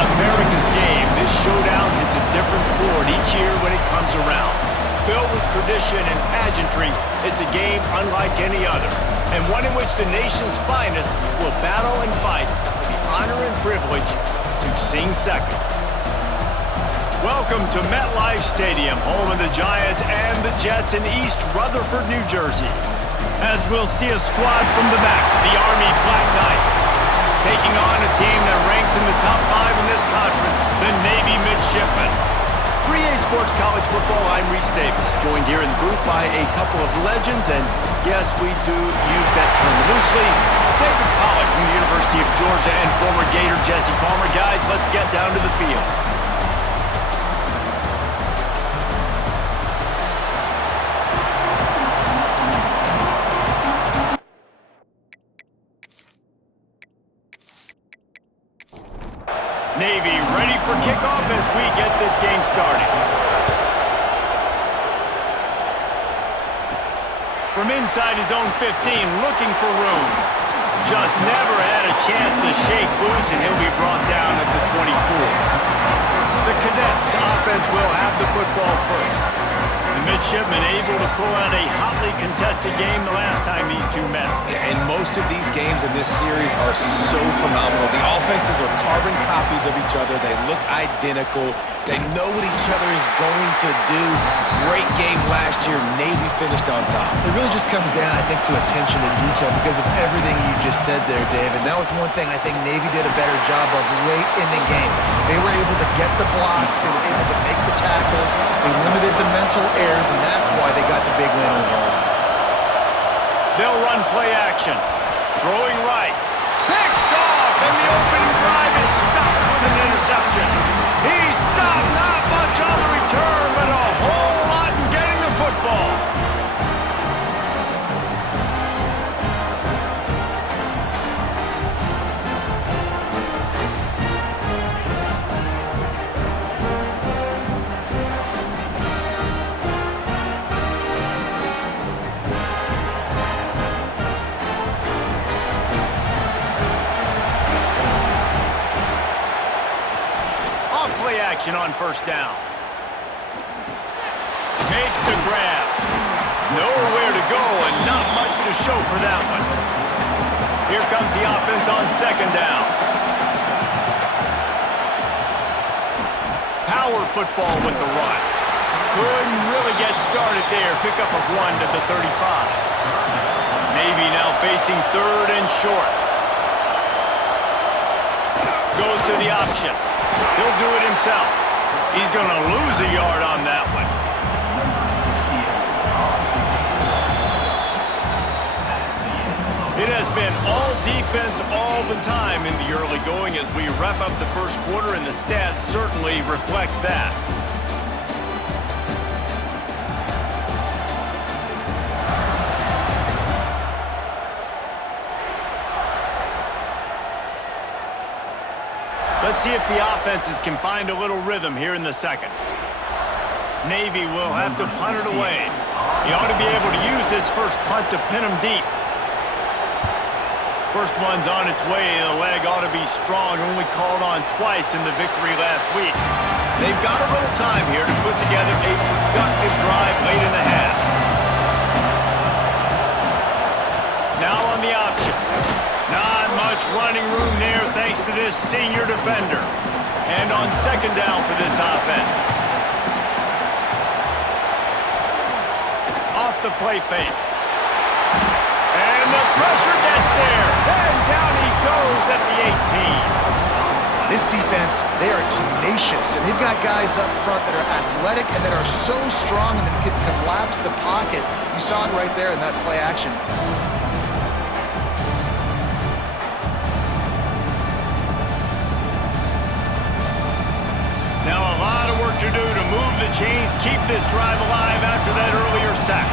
America's game, this showdown hits a different chord each year when it comes around. Filled with tradition and pageantry, it's a game unlike any other, and one in which the nation's finest will battle and fight for the honor and privilege to sing second. Welcome to MetLife Stadium, home of the Giants and the Jets in East Rutherford, New Jersey. As we'll see a squad from the back, the Army Black Knights, taking on a team that ranks in the top 5 in this conference, the Navy Midshipmen. 3A Sports College Football, I'm Reese Davis, joined here in the booth by a couple of legends, and yes, we do use that term loosely. David Pollack from the University of Georgia and former Gator Jesse Palmer. Guys, let's get down to the field. Navy ready for kickoff as we get this game started. From inside his own 15, looking for room. Just never had a chance to shake loose, and he'll be brought down at the 24. The Cadets offense will have the football first. The Midshipmen able to pull out a hotly contested game the last time these two met. Yeah, and most of these games in this series are so phenomenal. The offenses are carbon copies of each other. They look identical. They know what each other is going to do. Great game last year. Navy finished on top. It really just comes down, I think, to attention to detail because of everything you just said there, David. That was one thing I think Navy did a better job of late in the game. They were able to get the blocks. They were able to make the tackles. They limited the mental errors, and that's why they got the big win overall. They'll run play action. Throwing right. Picked off, and the opening drive is stopped with an interception. He's stopped, not much on the return, but a whole lot in getting the football. Action on first down. Makes the grab. Nowhere to go and not much to show for that one. Here comes the offense on second down. Power football with the run. Couldn't really get started there. Pickup of 1 to the 35. Navy now facing third and short. Goes to the option. He'll do it himself. He's going to lose a yard on that one. It has been all defense all the time in the early going as we wrap up the first quarter, and the stats certainly reflect that. Let's see if the offenses can find a little rhythm here in the second. Navy will have to punt it away. He ought to be able to use this first punt to pin him deep. First one's on its way. The leg ought to be strong. Only called on twice in the victory last week. They've got a little time here to put together a productive drive late in the half. Now on the option. Not much running room there thanks to this senior defender. And on second down for this offense. Off the play fake. And the pressure gets there. And down he goes at the 18. This defense, they are tenacious, and they've got guys up front that are athletic and that are so strong and that can collapse the pocket. You saw it right there in that play action attempt. Now a lot of work to do to move the chains, keep this drive alive after that earlier sack.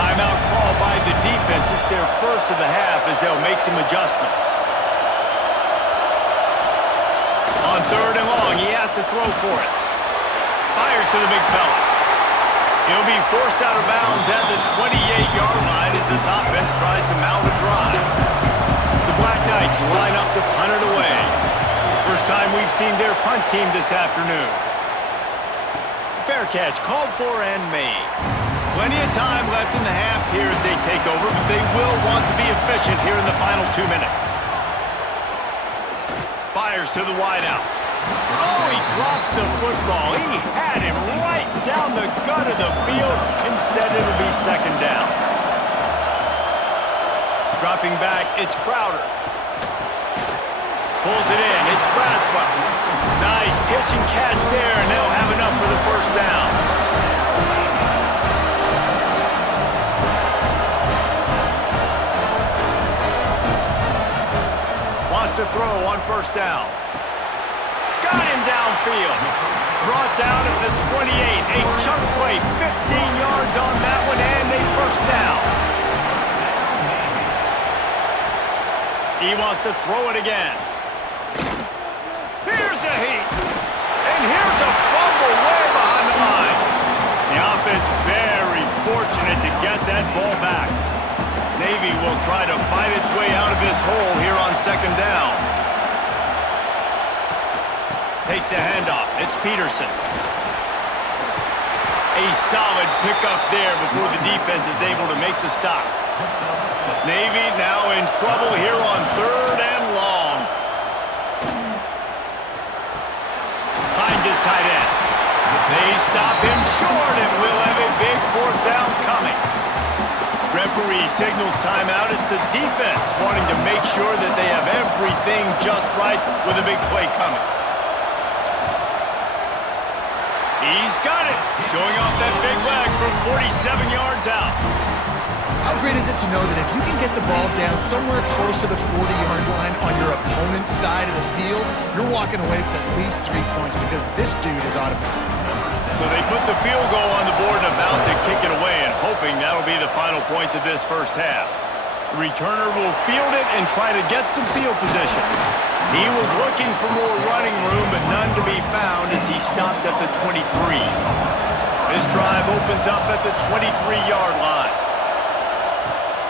Timeout call by the defense. It's their first of the half as they'll make some adjustments. On third and long, he has to throw for it. Fires to the big fella. He'll be forced out of bounds at the 28-yard line as this offense tries to mount a drive. The Black Knights line up to punt it away. First time we've seen their punt team this afternoon. Fair catch, called for and made. Plenty of time left in the half here as they take over, but they will want to be efficient here in the final 2 minutes. Fires to the wideout. Oh, he drops the football. He had him right down the gut of the field. Instead, it'll be second down. Dropping back, it's Crowder. Pulls it in, it's Braswell. Nice pitch and catch there, and they'll have enough for the first down. Wants to throw on first down. Got him downfield. Brought down at the 28. A chunk play, 15 yards on that one, and a first down. He wants to throw it again. Here's a heat. And here's a fumble way behind the line. The offense very fortunate to get that ball back. Navy will try to fight its way out of this hole here on second down. Takes the handoff. It's Peterson. A solid pickup there before the defense is able to make the stop. Navy now in trouble here on third and long. Finds his tight end. They stop him short and will have a big fourth down coming. Referee signals timeout as the defense wanting to make sure that they have everything just right with a big play coming. He's got it, showing off that big leg from 47 yards out. How great is it to know that if you can get the ball down somewhere close to the 40-yard line on your opponent's side of the field, you're walking away with at least 3 points because this dude is automatic. So they put the field goal on the board and about to kick it away and hoping that'll be the final points of this first half. The returner will field it and try to get some field position. He was looking for more running room, but none to be found as he stopped at the 23. This drive opens up at the 23-yard line.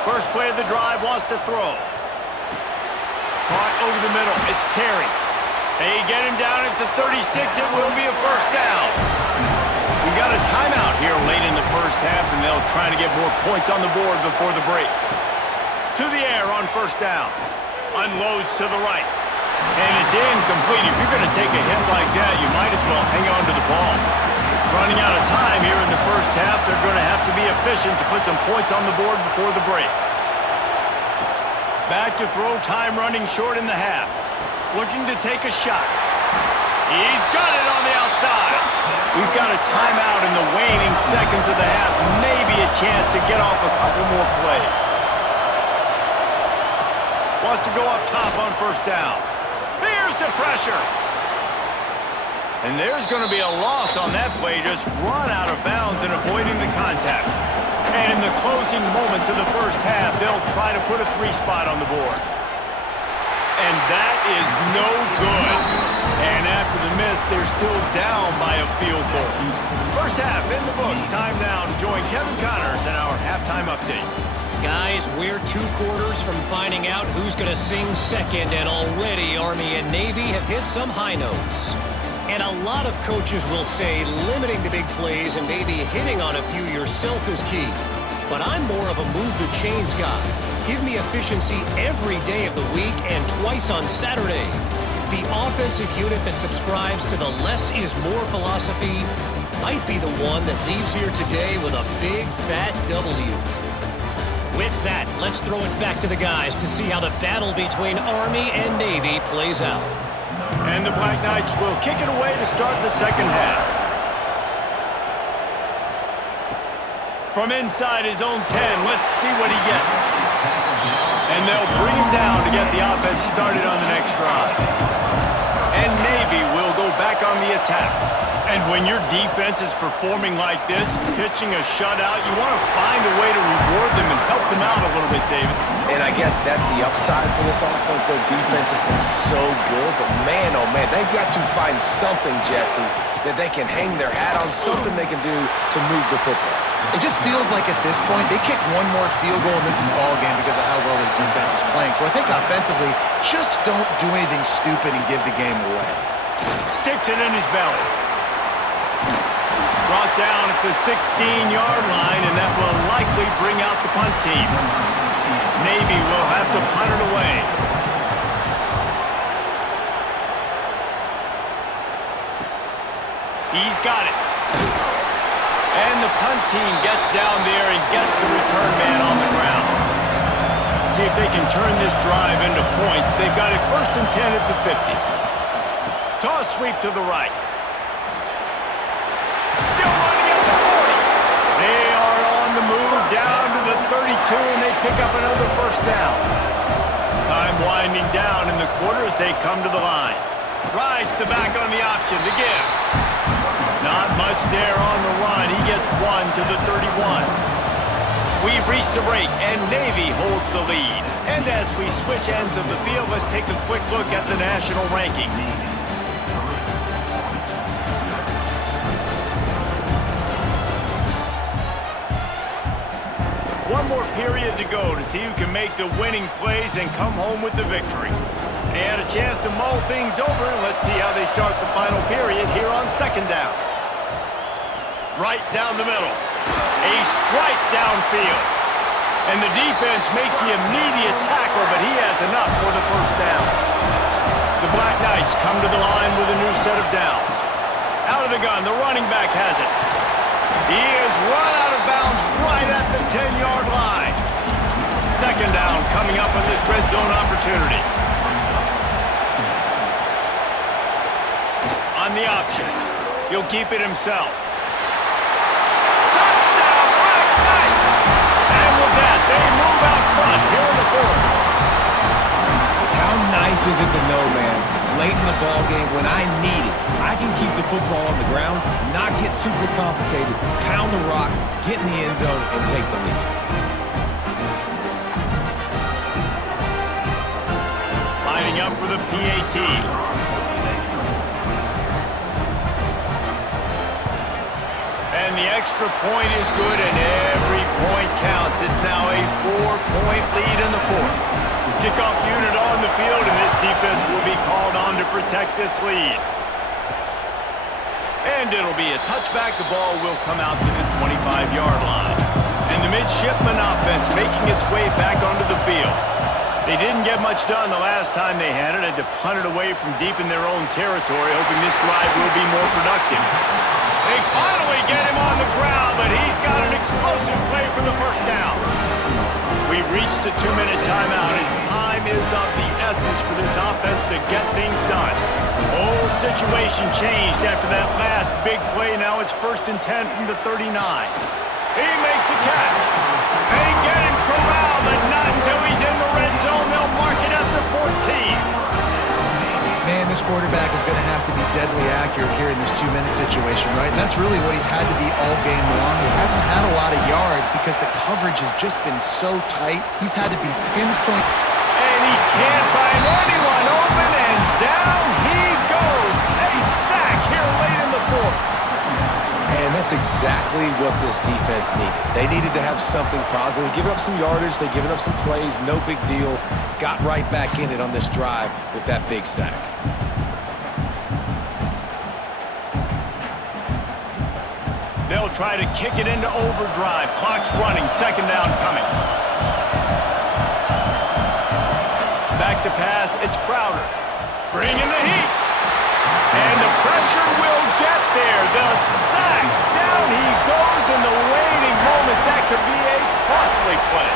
First play of the drive wants to throw. Caught over the middle. It's Terry. They get him down at the 36. It will be a first down. We got a timeout here late in the first half, and they'll try to get more points on the board before the break. To the air on first down. Unloads to the right. And it's incomplete. If you're going to take a hit like that, you might as well hang on to the ball. Running out of time here in the first half, they're going to have to be efficient to put some points on the board before the break. Back to throw, time running short in the half. Looking to take a shot. He's got it on the outside. We've got a timeout in the waning seconds of the half. Maybe a chance to get off a couple more plays. Wants to go up top on first down. Here's the pressure. And there's going to be a loss on that play. Just run out of bounds and avoiding the contact. And in the closing moments of the first half, they'll try to put a 3 spot on the board. And that is no good. And after the miss, they're still down by a field goal. First half in the books. Time now to join Kevin Connors in our halftime update. Guys, we're 2 quarters from finding out who's going to sing second, and already Army and Navy have hit some high notes. And a lot of coaches will say limiting the big plays and maybe hitting on a few yourself is key. But I'm more of a move the chains guy. Give me efficiency every day of the week and twice on Saturday. The offensive unit that subscribes to the less is more philosophy might be the one that leaves here today with a big fat W. With that, let's throw it back to the guys to see how the battle between Army and Navy plays out. And the Black Knights will kick it away to start the second half. From inside his own 10, let's see what he gets. And they'll bring him down to get the offense started on the next drive. And Navy will go back on the attack. And when your defense is performing like this, pitching a shutout, you want to find a way to reward them and help them out a little bit, David. And I guess that's the upside for this offense. Their defense has been so good, but man, oh man, they've got to find something, Jesse, that they can hang their hat on, something they can do to move the football. It just feels like at this point, they kick one more field goal and this is ball game because of how well their defense is playing. So I think offensively, just don't do anything stupid and give the game away. Sticks it in his belly. Brought down at the 16-yard line, and that will likely bring out the punt team. Navy will have to punt it away. He's got it. And the punt team gets down there and gets the return man on the ground. See if they can turn this drive into points. They've got it 1st and 10 at the 50. Toss sweep to the right. Still running at the 40. They are on the move down to the 32, and they pick up another 1st down. Time winding down in the quarter as they come to the line. Rides the back on the option to give. Not much there on the run. He gets 1 to the 31. We've reached the break, and Navy holds the lead. And as we switch ends of the field, let's take a quick look at the national rankings. One more period to go to see who can make the winning plays and come home with the victory. They had a chance to mull things over. Let's see how they start the final period here on 2nd down. Right down the middle. A strike downfield. And the defense makes the immediate tackle, but he has enough for the 1st down. The Black Knights come to the line with a new set of downs. Out of the gun, the running back has it. He is run out of bounds right at the 10-yard line. 2nd down coming up on this red zone opportunity. On the option, he'll keep it himself. Touchdown, Black Knights! And with that, they move out front here in the 4th. How nice is it to know, man, late in the ball game when I need it, I can keep the football on the ground, not get super complicated, pound the rock, get in the end zone, and take the lead. Lining up for the PAT. And the extra point is good, and every point counts. It's now a 4-point lead in the 4th. Kickoff unit on the field, and this defense will be called on to protect this lead. And it'll be a touchback. The ball will come out to the 25-yard line. And the midshipman offense making its way back onto the field. They didn't get much done the last time they had it. Had to punt it away from deep in their own territory, hoping this drive will be more productive. They finally get him on the ground, but he's got an explosive play for the 1st down. We've reached the 2-minute timeout, and time is of the essence for this offense to get things done. Whole situation changed after that last big play. Now it's 1st and 10 from the 39. He makes a catch. They get him corralled, but not until he's in the red zone. They'll mark it at the 14. Man, this quarterback is going to have to be deadly accurate here in this 2-minute situation, right? And that's really what he's had to be all game long. He hasn't had a lot of yards because the coverage has just been so tight. He's had to be pinpoint. And he can't find anyone open, and down he goes. A sack here late in the 4th. And that's exactly what this defense needed. They needed to have something positive. Giving up some yardage, they've given up some plays, no big deal. Got right back in it on this drive with that big sack. They'll try to kick it into overdrive. Clock's running, 2nd down coming. Back to pass, it's Crowder. Bringing the heat. And the pressure will get there. The sack. Down he goes in the waning moments. That could be a costly play.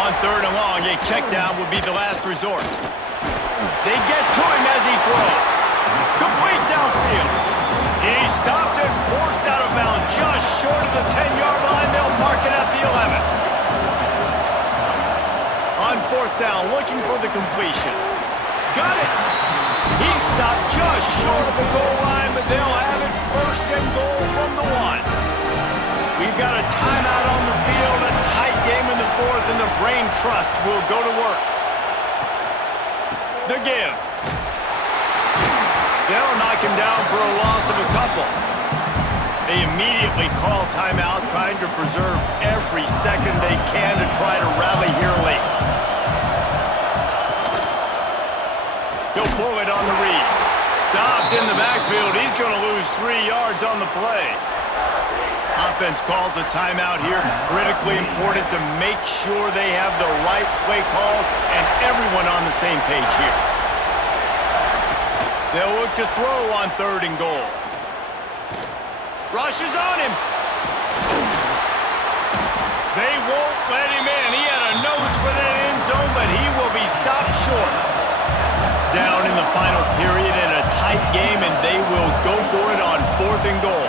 On 3rd and long, a check down would be the last resort. They get to him as he throws. Complete downfield. He stopped and forced out of bounds just short of the 10-yard line. They'll mark it at the 11. On 4th down, looking for the completion. Got it. He stopped just short of the goal line. They'll have it first and goal from the 1. We've got a timeout on the field, a tight game in the 4th, and the Brain Trust will go to work. The give. They'll knock him down for a loss of a couple. They immediately call timeout, trying to preserve every second they can to try to rally here late. He'll pull it on the read. Stopped in the backfield. He's going to lose 3 yards on the play. Offense calls a timeout here. Critically important to make sure they have the right play call and everyone on the same page here. They'll look to throw on 3rd and goal. Rushes on him. They won't let him in. He had a nose for that end zone, but he will be stopped short. Down in the final period in a tight game, and they will go for it on 4th and goal.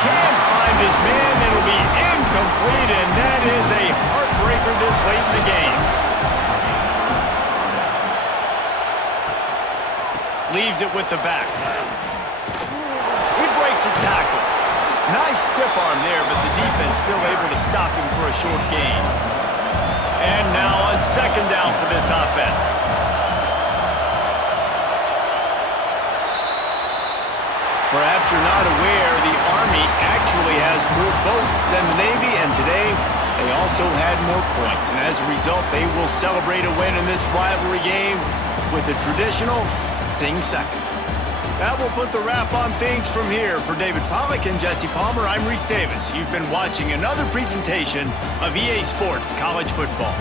Can't find his man. It'll be incomplete, and that is a heartbreaker this late in the game. Leaves it with the back. He breaks a tackle. Nice stiff arm there, but the defense still able to stop him for a short gain. And now on 2nd down for this offense. Perhaps you're not aware, the Army actually has more boats than the Navy, and today they also had more points. And as a result, they will celebrate a win in this rivalry game with a traditional Sing Second. That will put the wrap on things from here. For David Pollack and Jesse Palmer, I'm Reese Davis. You've been watching another presentation of EA Sports College Football.